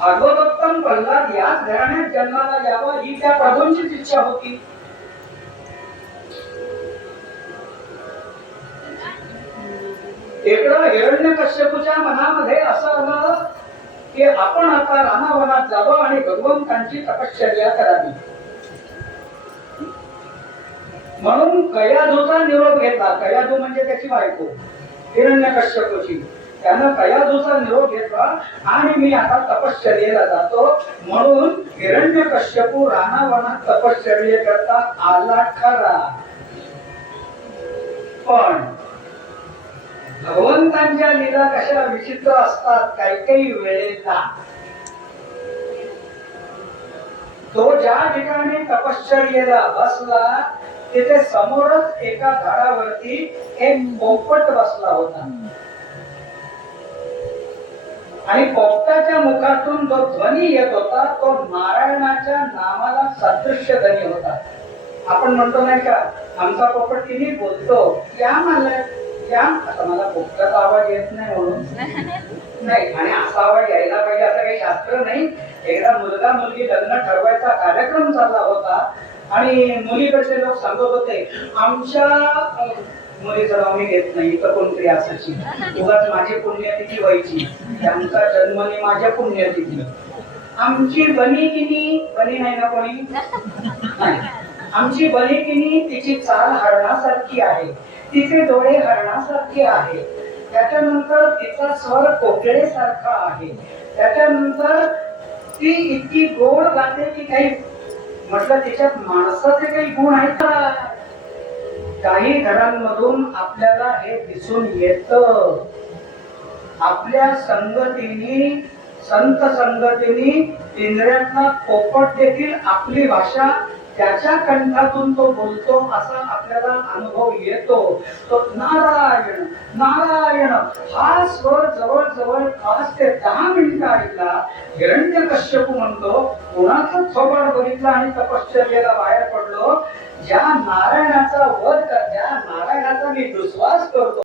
भागवतोत्तम प्रल्हाद याच घराण्यात जन्माला यावा ही त्या प्रभूंचीच इच्छा होती. इकडं हिरण्यकश्यपूच्या मनामध्ये असं आलं की आपण आता रानावनात जावं आणि भगवंतांची तपश्चर्या करावी. म्हणून कयाधूचा निरोप घेतला. कयाधू म्हणजे त्याची बायको हिरण्यकश्यपूची. त्यानं कयाधूचा निरोप घेतला आणि मी आता तपश्चर्येला जातो. म्हणून हिरण्यकश्यपू रानावनात तपश्चर्ये करता आला खरा, पण भगवंतांच्या लीला कशा विचित्र असतात. काही वेळेला तो ज्या ठिकाणी तपश्चर्येला बसला तिथे समोरच एका झाडावरती एक पोपट बसला होता आणि पोपटाच्या मुखातून जो ध्वनी येत होता तो नारायणाच्या नामाला सदृश्य ध्वनी होता. आपण म्हणतो नाही का, आमचा पोपट किती बोलतो, क्या मालक क्या. आता मला पोपटाचा आवाज येत नाही म्हणून नाही, आणि असा आवाज यायला पाहिजे असं काही शास्त्र नाही. एकदा मुलगा मुलगी लग्न ठरवायचा कार्यक्रम चालला होता आणि मुलीकडचे लोक सांगत होते, आमच्या मुलीचं नाव मी घेत नाही, तर कोणतरी असायची, उगाच माझी पुण्यतिथी व्हायची, त्यांचा जन्मनी माझ्या पुण्यतिथी. आमची बनिकिनी, बनी नाही ना कोणी नाही, आमची बनिकिनी तिची चाल हरणासारखी आहे, तिचे डोळे हरणासारखे आहे, त्याच्यानंतर तिचा स्वर कोकिळेसारखा आहे, त्याच्यानंतर ती इतकी गोड गाते की काही म्हटलं तिच्यात माणसाचे काही गुण आहेत का. काही घरांमधून आपल्याला हे दिसून येत. आपल्या संगतीने, संत संगतीने पिंजऱ्यातला पोपट देखील आपली भाषा त्याच्या कंठातून तो बोलतो असा आपल्याला अनुभव येतो. तो नारायण नारायण हा स्वर जवळजवळ 5 ते 10 मिनिटं ऐकला. हिरण्यकश्यपू म्हणतो, कोणाचं थोबाड बघितलं आणि तपश्चर्येला बाहेर पडलो. ज्या नारायणाचा वध, ज्या नारायणाचा मी दुस्वास करतो